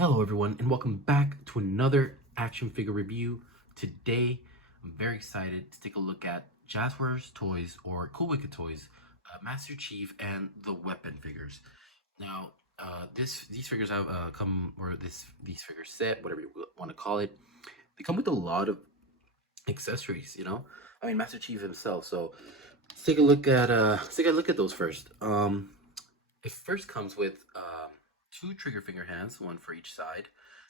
Hello everyone and welcome back to another action figure review. Today I'm very excited to take a look at Jazwares toys or Cool Wicked toys, Master Chief and the weapon figures. Now these figures have come or these figures set, whatever you want to call it, they come with a lot of accessories, I mean Master Chief himself. So let's take a look at those first. It first comes with two trigger finger hands, one for each side.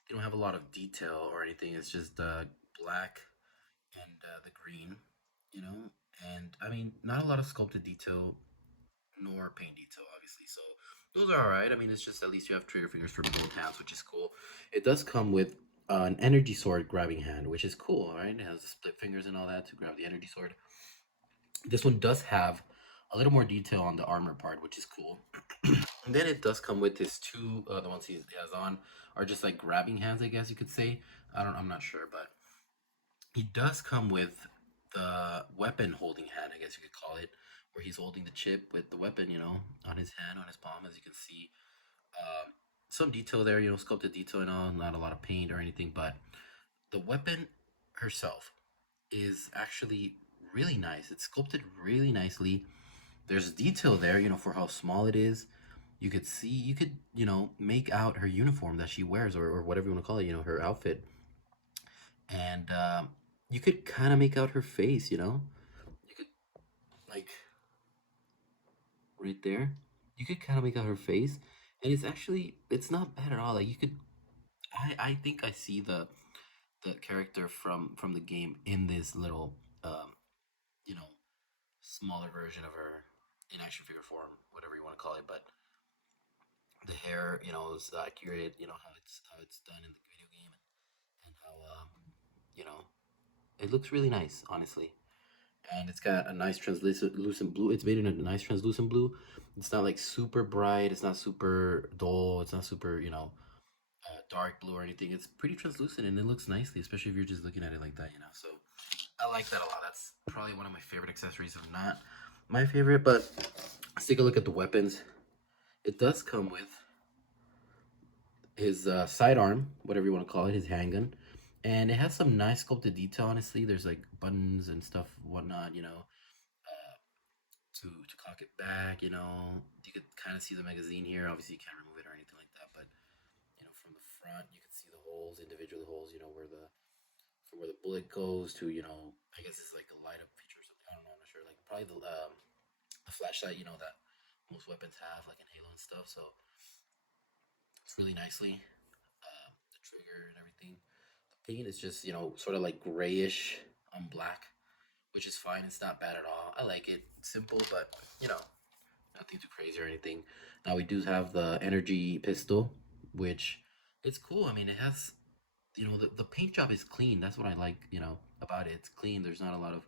They don't have a lot of detail or anything. It's just black and the green, you know. And I mean, not a lot of sculpted detail nor paint detail, obviously. So those are all right. I mean, it's just at least you have trigger fingers for both hands, which is cool. It does come with an energy sword grabbing hand, which is cool, right? It has split fingers and all that to grab the energy sword. This one does have a little more detail on the armor part, which is cool. And then it does come with his two, the ones he has on are just like grabbing hands, I guess you could say. I'm not sure, but he does come with the weapon holding hand, I guess you could call it, where he's holding the chip with the weapon, on his hand, on his palm, as you can see. Some detail there, sculpted detail and all, not a lot of paint or anything, but the weapon herself is actually really nice. It's sculpted really nicely. There's detail there, for how small it is. You could make out her uniform that she wears, or whatever you want to call it, her outfit. And you could kind of make out her face, You could, like, right there. You could kind of make out her face. And it's not bad at all. Like, I think I see the character from the game in this little, you know, smaller version of her in action figure form, whatever you want to call it. But the hair, is accurate. How it's done in the video game, and how you know it looks really nice, honestly. And it's got a nice translucent blue. It's made in a nice translucent blue. It's not like super bright. It's not super dull. It's not super dark blue or anything. It's pretty translucent and it looks nicely, especially if you're just looking at it like that. So I like that a lot. That's probably one of my favorite accessories, if not my favorite. But let's take a look at the weapons. It does come with his sidearm, whatever you want to call it, his handgun, and it has some nice sculpted detail. Honestly, there's like buttons and stuff, whatnot. To cock it back. You could kind of see the magazine here. Obviously, you can't remove it or anything like that, but from the front, you can see the holes, individual holes. Where the from where the bullet goes to. I guess it's like a light up feature or something. I don't know. I'm not sure. Like probably the flashlight. That most weapons have, like in Halo and stuff. So it's really nicely. The trigger and everything. The paint is just sort of like grayish on black, which is fine. It's not bad at all. I like it. It's simple, but nothing too crazy or anything. Now we do have the energy pistol, which it's cool. I mean, it has the paint job is clean. That's what I like about it. It's clean. There's not a lot of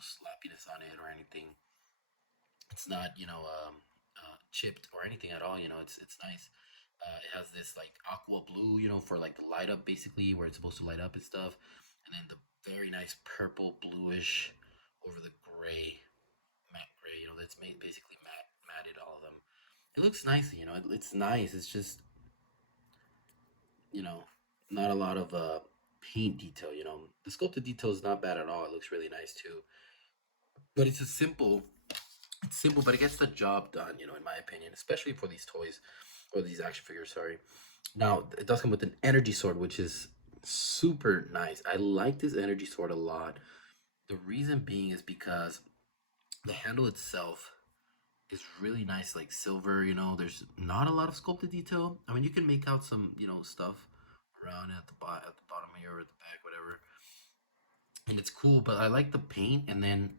sloppiness on it or anything. It's not chipped or anything at all. It's nice. It has this like aqua blue, for like the light up, basically where it's supposed to light up and stuff, and then the very nice purple bluish over the gray, matte gray. That's made basically matted all of them. It looks nice. It's nice. It's just you know not a lot of paint detail. The sculpted detail is not bad at all. It looks really nice too. But it's simple, but it gets the job done, in my opinion, especially for these toys or these action figures. Sorry. Now it does come with an energy sword, which is super nice. I like this energy sword a lot. The reason being is because the handle itself is really nice, like silver. There's not a lot of sculpted detail. I mean, you can make out some, stuff around at the bottom here or at the back, whatever, and it's cool. But I like the paint, and then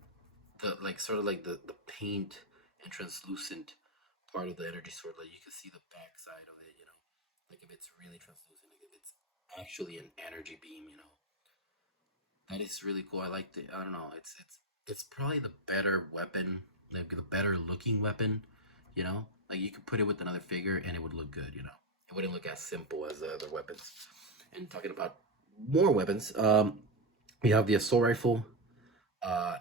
the like sort of like the paint and translucent part of the energy sword. Like you can see the back side of it. Like if it's really translucent, like if it's actually an energy beam. That is really cool. I like the. I don't know. It's probably the better weapon, like the better looking weapon. Like you could put it with another figure and it would look good. It wouldn't look as simple as the other weapons. And talking about more weapons, we have the assault rifle.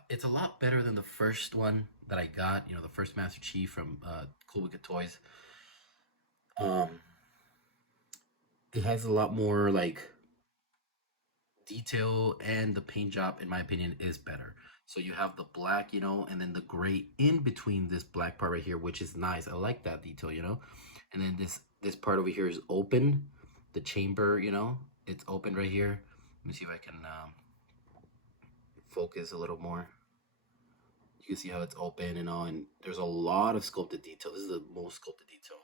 It's a lot better than the first one that I got. The first Master Chief from Cool Wicked Toys. Um, It has a lot more like detail, and the paint job, in my opinion, is better. So you have the black, and then the gray in between this black part right here, which is nice. I like that detail. And then this part over here is open. The chamber, it's open right here. Let me see if I can focus a little more. You can see how it's open and all, and there's a lot of sculpted detail. This is the most sculpted detail.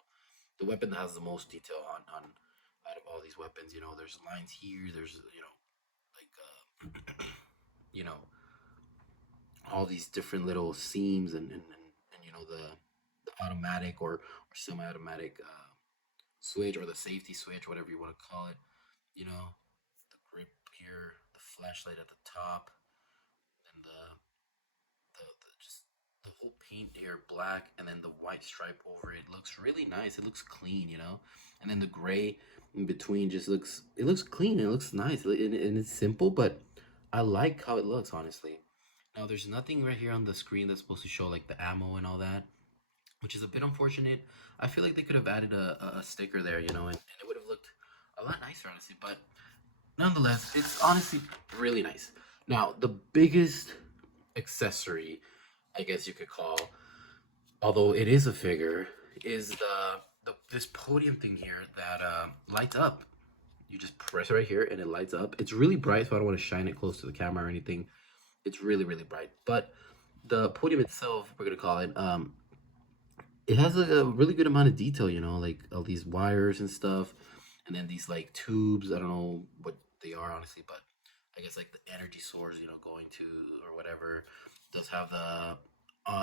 The weapon that has the most detail on out of all these weapons. There's lines here. There's like you know all these different little seams, and the automatic or semi-automatic switch, or the safety switch, whatever you want to call it. The grip here, the flashlight at the top, and the just the whole paint here black, and then the white stripe over it looks really nice. It looks clean. And then the gray in between just looks clean. It looks nice, and it's simple, but I like how it looks, honestly. Now, there's nothing right here on the screen that's supposed to show like the ammo and all that, which is a bit unfortunate. I feel like they could have added a sticker there, and it would have looked a lot nicer, honestly. But nonetheless, it's honestly really nice. Now, the biggest accessory, I guess you could call, although it is a figure, is the this podium thing here that lights up. You just press it right here and it lights up. It's really bright, so I don't want to shine it close to the camera or anything. It's really, really bright. But the podium itself, we're gonna call it, it has a really good amount of detail, like all these wires and stuff, and then these like tubes. I don't know what they are, honestly, but I guess like the energy source, going to or whatever. Does have the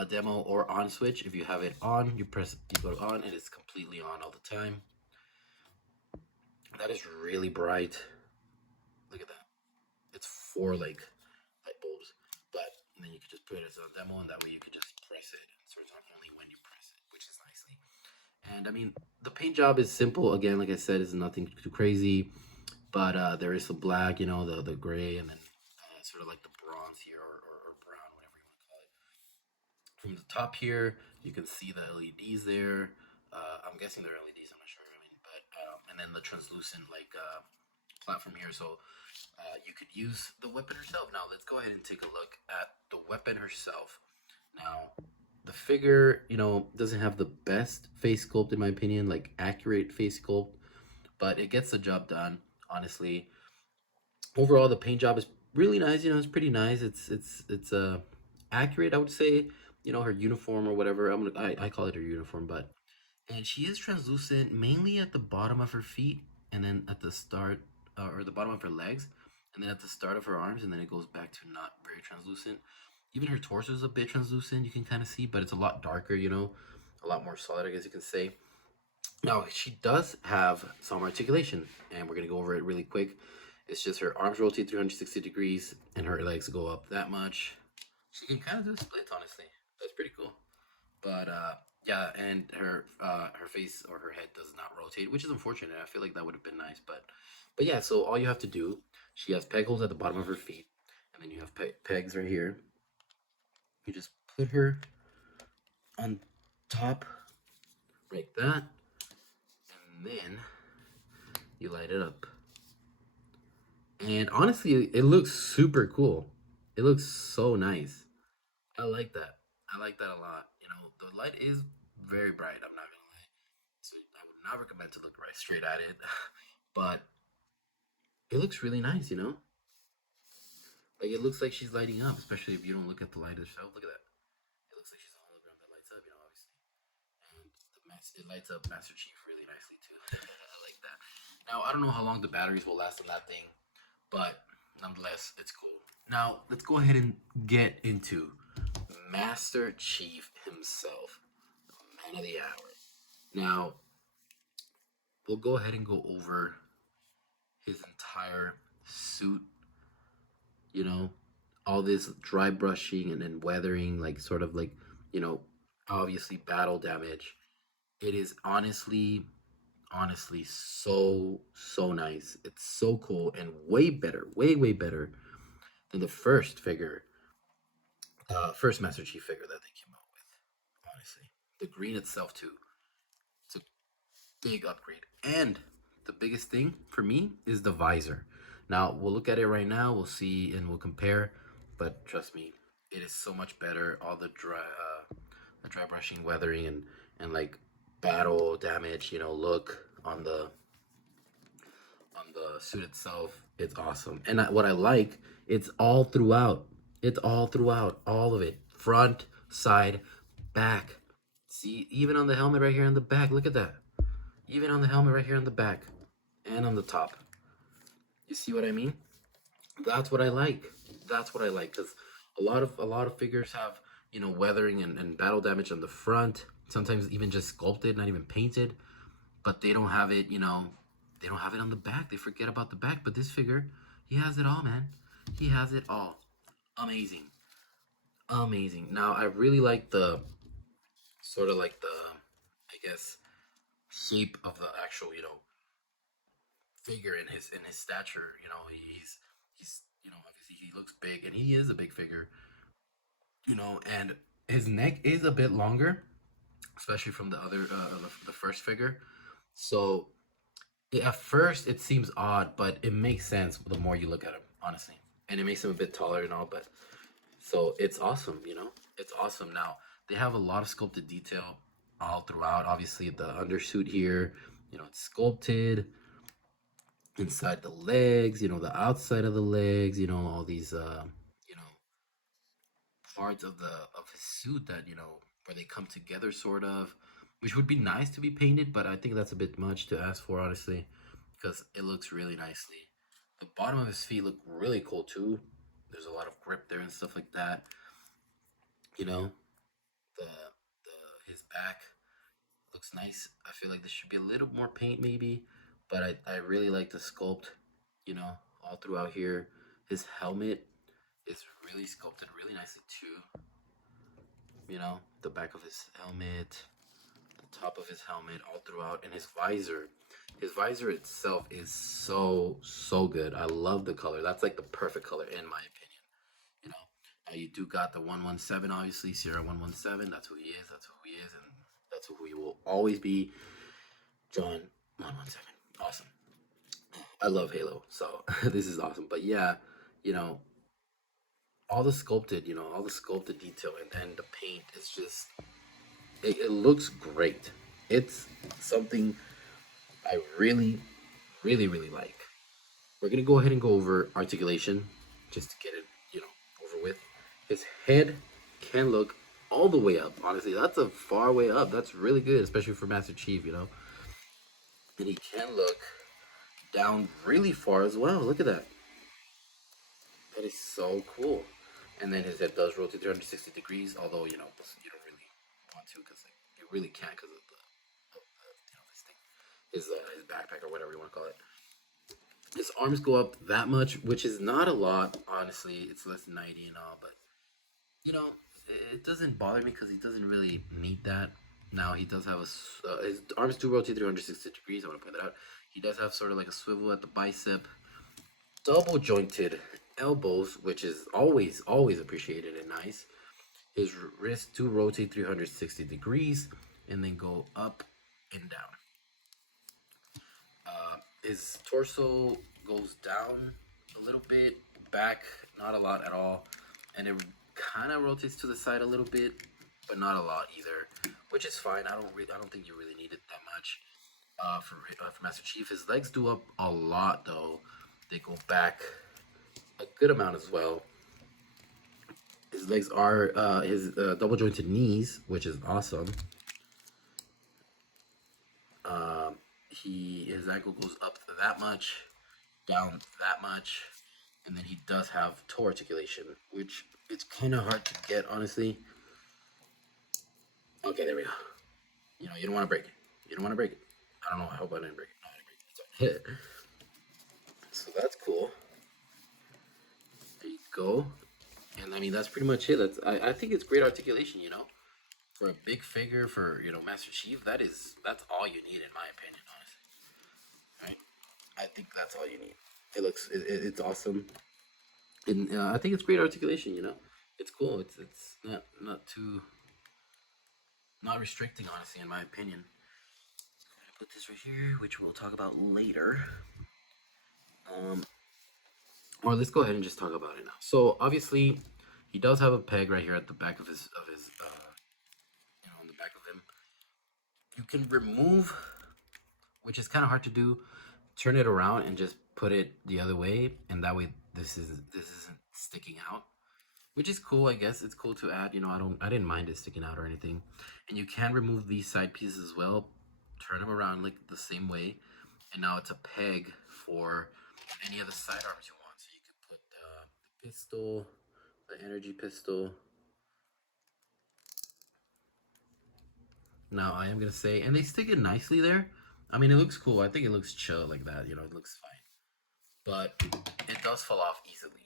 demo or on switch. If you have it on, you go to on, and it's completely on all the time. That is really bright. Look at that. It's four like light bulbs, but and then you can just put it as a demo, and that way you can just press it. And it turns on only when you press it, which is nicely. And I mean, the paint job is simple. Again, like I said, it's nothing too crazy, but there is some black, the gray, and then sort of like the bronze here, or brown, whatever you want to call it. From the top here, you can see the LEDs there. I'm guessing they're LEDs. I'm not sure. I mean, but and then the translucent like platform here. So you could use the weapon herself. Now let's go ahead and take a look at the weapon herself. Now the figure, doesn't have the best face sculpt in my opinion, like accurate face sculpt, but it gets the job done. Honestly, overall the paint job is really nice. It's pretty nice. It's accurate, I would say. Her uniform or whatever. I call it her uniform, but and she is translucent mainly at the bottom of her feet, and then at the start, or the bottom of her legs, and then at the start of her arms, and then it goes back to not very translucent. Even her torso is a bit translucent, you can kind of see, but it's a lot darker, a lot more solid, I guess you can say. Now, she does have some articulation, and we're going to go over it really quick. It's just her arms rotate 360 degrees, and her legs go up that much. She can kind of do splits, honestly. That's pretty cool. But yeah, and her face or her head does not rotate, which is unfortunate. I feel like that would have been nice, but yeah. So all you have to do, she has peg holes at the bottom of her feet, and then you have pegs right here. You just put her on top like that, and then you light it up. And honestly, it looks super cool. It looks so nice. I like that. I like that a lot. The light is very bright. I'm not gonna lie. So I would not recommend to look right straight at it, but it looks really nice. Like it looks like she's lighting up, especially if you don't look at the light itself. Look at that. It looks like she's a hologram that lights up, obviously. And it lights up Master Chief really nicely too. I like that. Now I don't know how long the batteries will last on that thing, but nonetheless, it's cool. Now let's go ahead and get into Master Chief himself, the man of the hour. Now we'll go ahead and go over his entire suit, you know, all this dry brushing and then weathering, like sort of like, you know, obviously battle damage. It is honestly so nice. It's so cool and way better, way better than the first figure, first Master Chief figure that they came out with. Honestly, the green itself too. It's a big upgrade, and the biggest thing for me is the visor. Now we'll look at it right now. We'll see and we'll compare. But trust me, it is so much better. All the dry brushing, weathering, and like battle damage. Look on the suit itself. It's awesome. And what I like, it's all throughout. It's all throughout. All of it. Front, side, back. See, even on the helmet right here on the back. Look at that. Even on the helmet right here on the back and on the top. You see what I mean? That's what I like. That's what I like because a lot of figures have weathering and battle damage on the front. Sometimes even just sculpted, not even painted, but they don't have it. They don't have it on the back. They forget about the back. But this figure, he has it all, man. He has it all. Amazing, amazing. Now I really like the sort of like the, I guess, shape of the actual figure in his stature. He's obviously he looks big and he is a big figure. And his neck is a bit longer, especially from the other the first figure. So at first it seems odd, but it makes sense the more you look at him, honestly. And it makes him a bit taller and all, but so it's awesome. It's awesome. Now they have a lot of sculpted detail all throughout. Obviously, the undersuit here, it's sculpted inside the legs, the outside of the legs, all these you know, parts of his suit that, where they come together sort of, which would be nice to be painted, but I think that's a bit much to ask for, honestly, because it looks really nicely. The bottom of his feet look really cool too. There's a lot of grip there and stuff like that. You know, the his back looks nice. I feel like there should be a little more paint maybe, but I really like the sculpt, all throughout here. His helmet is really sculpted really nicely too. The back of his helmet, the top of his helmet, all throughout, and his visor. His visor itself is so good. I love the color. That's like the perfect color in my opinion. You know, you do got the 117, obviously Sierra 117. That's who he is. That's who he is, and that's who he will always be. John 117. Awesome. I love Halo, so this is awesome. But yeah, you know, all the sculpted detail and the paint is just it looks great. It's something I really like. We're gonna go ahead and go over articulation just to get it, over with. His head can look all the way up. Honestly, that's a far way up. That's really good, especially for Master Chief. And he can look down really far as well. Look at that. That is so cool. And then his head does rotate 360 degrees, although you don't really want to because you really can't because of this thing, his backpack or whatever you want to call it. His arms go up that much, which is not a lot, honestly. It's less than 90 and all, but you know, it doesn't bother me because he doesn't really need that. Now he does have his arms do rotate 360 degrees. I want to point that out. He does have sort of like a swivel at the bicep, double jointed elbows, which is always appreciated and nice. His wrists do rotate 360 degrees and then go up and down. His torso goes down a little bit, back not a lot at all, and it kind of rotates to the side a little bit, but not a lot either, which is fine. I don't think you really need it that much. For Master Chief, his legs do up a lot though. They go back a good amount as well. His legs are his double jointed knees, which is awesome. His ankle goes up that much, down that much, and then he does have toe articulation, which it's kind of hard to get, honestly. Okay, there we go. You don't want to break it. You don't want to break it. I don't know. I hope I didn't break it. No, I didn't break it. So that's cool. There you go. And I mean, that's pretty much it. I think it's great articulation. For a big figure, for Master Chief, that's all you need in my opinion, honestly. Right? I think that's all you need. It's awesome, and I think it's great articulation. It's cool. It's not too not restricting, honestly, in my opinion. put this right here, which we'll talk about later. Um, or let's go ahead and just talk about it now. So obviously, he does have a peg right here at the back of his on the back of him. You can remove, which is kind of hard to do. Turn it around and just put it the other way, and that way this isn't sticking out, which is cool. I guess it's cool to add. I didn't mind it sticking out or anything. And you can remove these side pieces as well. Turn them around like the same way, and now it's a peg for any of the sidearms you want. So you can put the pistol, the energy pistol. Now I am gonna say, and they stick it nicely there. I mean, it looks cool. I think it looks chill like that. It looks fine, but it does fall off easily.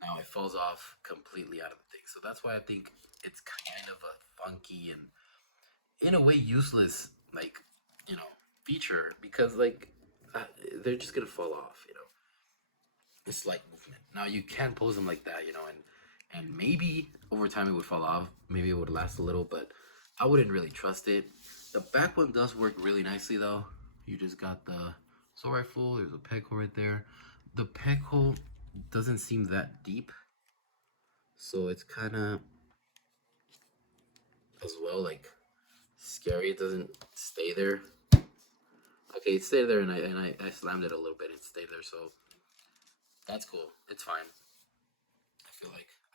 Now it falls off completely out of the thing, so that's why I think it's kind of a funky and in a way useless you know feature because uh, they're just gonna fall off. A slight movement. Now you can pose them like that, and maybe over time it would fall off. Maybe it would last a little, but I wouldn't really trust it. The back one does work really nicely though. You just got the assault rifle. There's a peg hole right there. The peg hole doesn't seem that deep, so it's kind of as well scary. It doesn't stay there. Okay, it stayed there, and I slammed it a little bit. It stayed there, so that's cool. It's fine.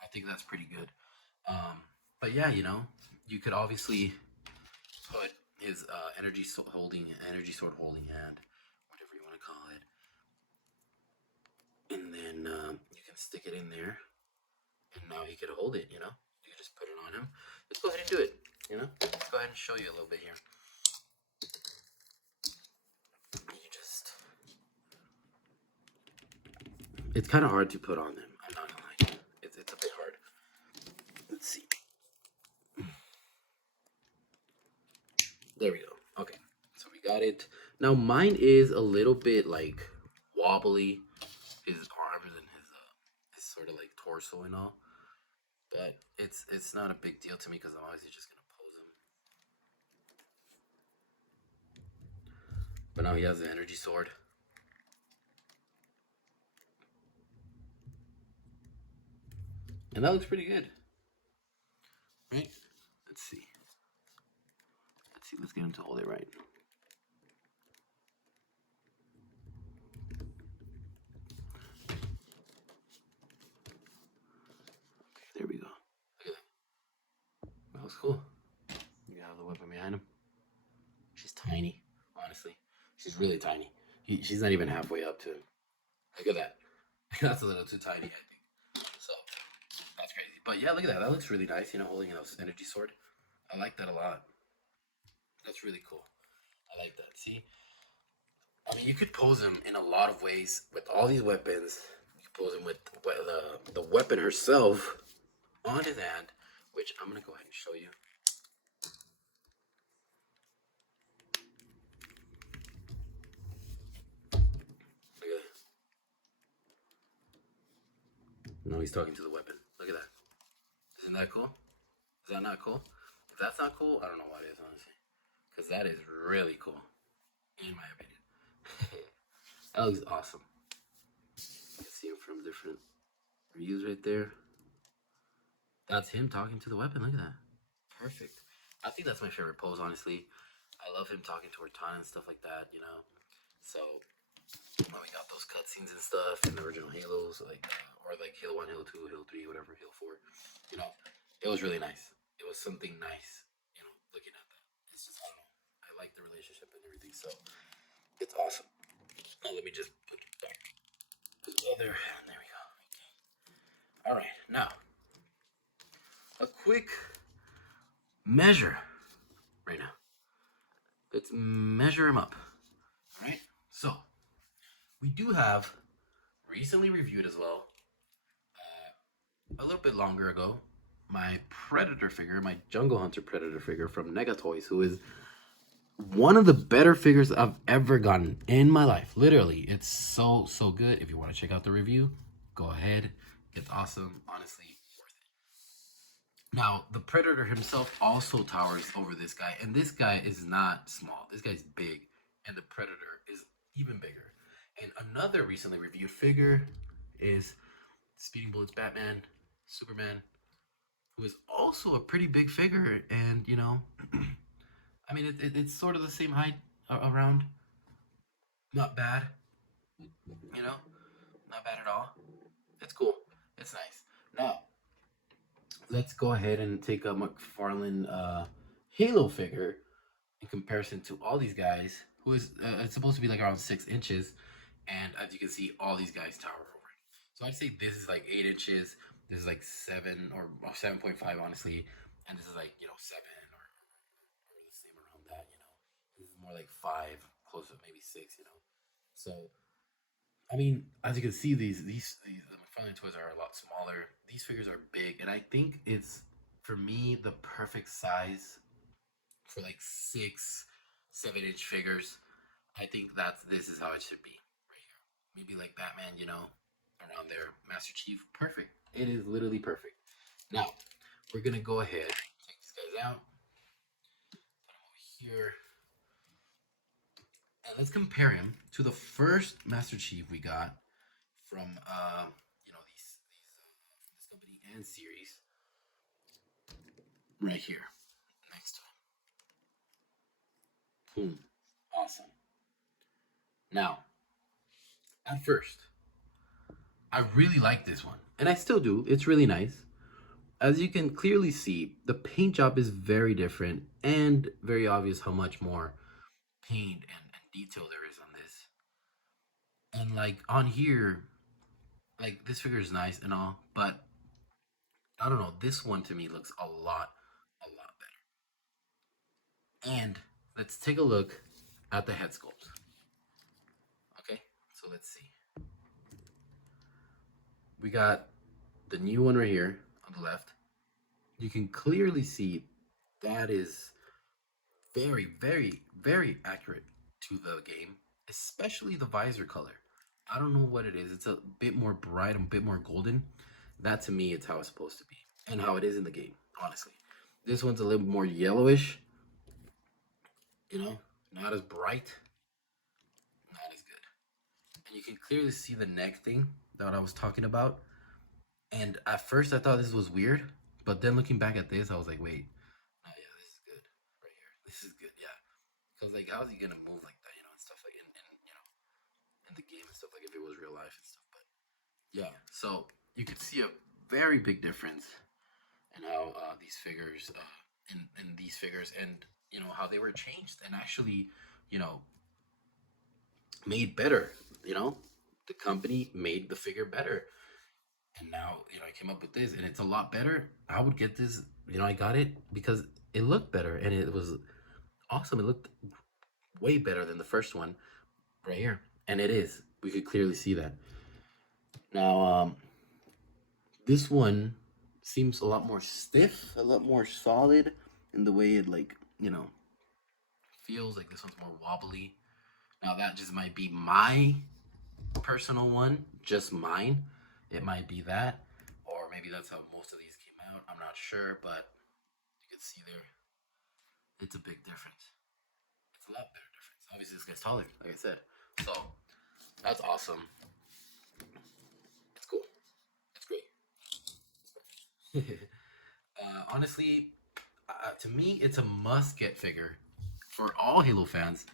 I think that's pretty good. But yeah, you could obviously put his energy sword holding hand, whatever you want to call it, and then you can stick it in there, and now he could hold it. You can just put it on him. Let's go ahead and do it. Let's go ahead and show you a little bit here. You just, it's kind of hard to put on them. I'm not gonna lie. It's a bit hard. Let's see. There we go. Okay, so we got it. Now mine is a little bit wobbly, his arms and his sort of torso and all, but it's not a big deal to me because I'm obviously just gonna pose him. But now he has the energy sword. And that looks pretty good. Right? Let's see. Let's get him to hold it right. There we go. Look at that. That looks cool. You have the weapon behind him. She's tiny, honestly. She's really tiny. She's not even halfway up to him. Look at that. That's a little too tiny, I think. So, that's crazy. But yeah, look at that. That looks really nice, holding an energy sword. I like that a lot. That's really cool. I like that. See? I mean, you could pose him in a lot of ways with all these weapons. You could pose him with the weapon herself on his hand, which I'm going to go ahead and show you. Look at that. No, he's talking to the weapon. Look at that. Isn't that cool? Is that not cool? If that's not cool, I don't know what is, honestly. Because that is really cool, in my opinion. That looks awesome. You can see him from different views right there. That's him talking to the weapon. Look at that. Perfect. I think that's my favorite pose, honestly. I love him talking to Cortana and stuff like that, So, when we got those cutscenes and stuff in the original Halos, or Halo 1, Halo 2, Halo 3, whatever, Halo 4, it was really nice. It was something nice, looking at that. It's just, I don't know. I like the relationship and everything, so it's awesome. Now, let me just put it back together. There we go. Okay. All right, now, a quick measure right now. Let's measure him up. All right, so we do have recently reviewed as well, a little bit longer ago, my Predator figure, my Jungle Hunter Predator figure from Negatoys, who is one of the better figures I've ever gotten in my life. Literally, it's so good. If you want to check out the review, go ahead. It's awesome. Honestly, worth it. Now, the Predator himself also towers over this guy, and this guy is not small. This guy's big. and the Predator is even bigger. And another recently reviewed figure is Speeding Bullets Batman, Superman, who is also a pretty big figure. And, I mean, it's sort of the same height around. Not bad, you know, not bad at all. It's cool. It's nice. Now, let's go ahead and take a McFarlane Halo figure in comparison to all these guys, who is it's supposed to be like around 6 inches, and as you can see, all these guys tower over it. So I'd say this is like 8 inches. This is like 7 or 7.5, honestly, and this is like seven or the same around that. This is more like 5, close to maybe 6. So I mean, as you can see, these the McFarlane toys are a lot smaller. These figures are big, and I think it's for me the perfect size for like 6, 7 inch figures. I think this is how it should be right here. Maybe like Batman, around there, Master Chief. Perfect. It is literally perfect. Now we're gonna go ahead, take these guys out, put them over here, and let's compare him to the first Master Chief we got from these from this company and series right here next to him. Boom. Awesome. Now, at first, I really like this one, and I still do. It's really nice. As you can clearly see, the paint job is very different and very obvious how much more paint and detail there is on this. And like on here, like this figure is nice and all, but I don't know, this one to me looks a lot better. And let's take a look at the head sculpt. Okay, so let's see. We got the new one right here on the left. You can clearly see that is very, very, very accurate to the game, especially the visor color. I don't know what it is. It's a bit more bright, a bit more golden. That to me, it's how it's supposed to be, and how it is in the game. Honestly, this one's a little more yellowish. Not as bright, not as good. And you can clearly see the neck thing that I was talking about. And at first, I thought this was weird, but then looking back at this, I was like, wait, oh yeah, this is good right here. This is good, yeah. Because like, how is he gonna move like that, and stuff like in the game and stuff like if it was real life and stuff. But yeah, so you could see a very big difference in how these figures, in these figures, and how they were changed and actually, you know, made better. The company made the figure better, and now I came up with this, and it's a lot better. I would get this. I got it because it looked better, and it was awesome. It looked way better than the first one right here, and it is. We could clearly see that. Now, this one seems a lot more stiff, a lot more solid in the way it feels like this one's more wobbly. Now that just might be my personal one, just mine. It might be that, or maybe that's how most of these came out. I'm not sure, but you can see there, it's a big difference. It's a lot better difference. Obviously, this guy's taller, like I said. So that's awesome. It's cool. It's great. Honestly, to me, it's a must-get figure for all Halo fans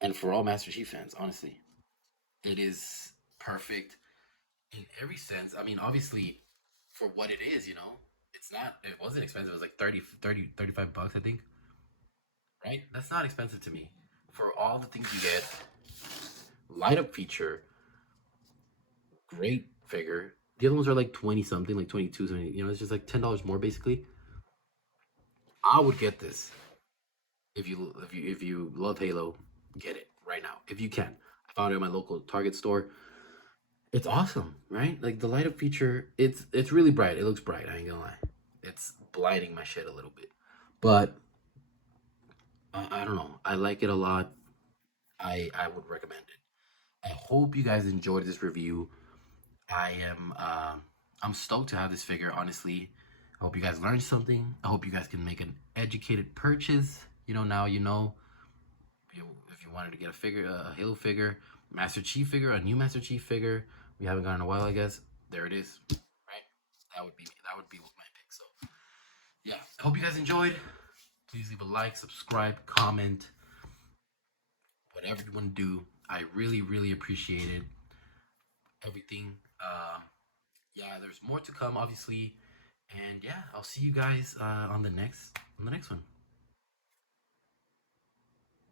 and for all Master Chief fans. Honestly, it is perfect in every sense. I mean, obviously, for what it is, it's not. It wasn't expensive. It was like 35 bucks, I think. Right? That's not expensive to me. For all the things you get, light up feature, great figure. The other ones are like 20 something, like 22 something. It's just like $10 more basically. I would get this. If you love Halo, get it right now if you can. I found it at my local Target store. It's awesome, right? Like the light up feature, it's really bright. It looks bright, I ain't gonna lie. It's blinding my shit a little bit. But I don't know. I like it a lot. I would recommend it. I hope you guys enjoyed this review. I'm stoked to have this figure, honestly. I hope you guys learned something. I hope you guys can make an educated purchase. Now you know if you wanted to get a figure, a Halo figure, Master Chief figure, a new Master Chief figure, we haven't gotten in a while, I guess. There it is, right? That would be my pick. So yeah, I hope you guys enjoyed. Please leave a like, subscribe, comment, whatever you want to do. I really, really appreciate it. Everything. Yeah, there's more to come, obviously. And yeah, I'll see you guys on the next one.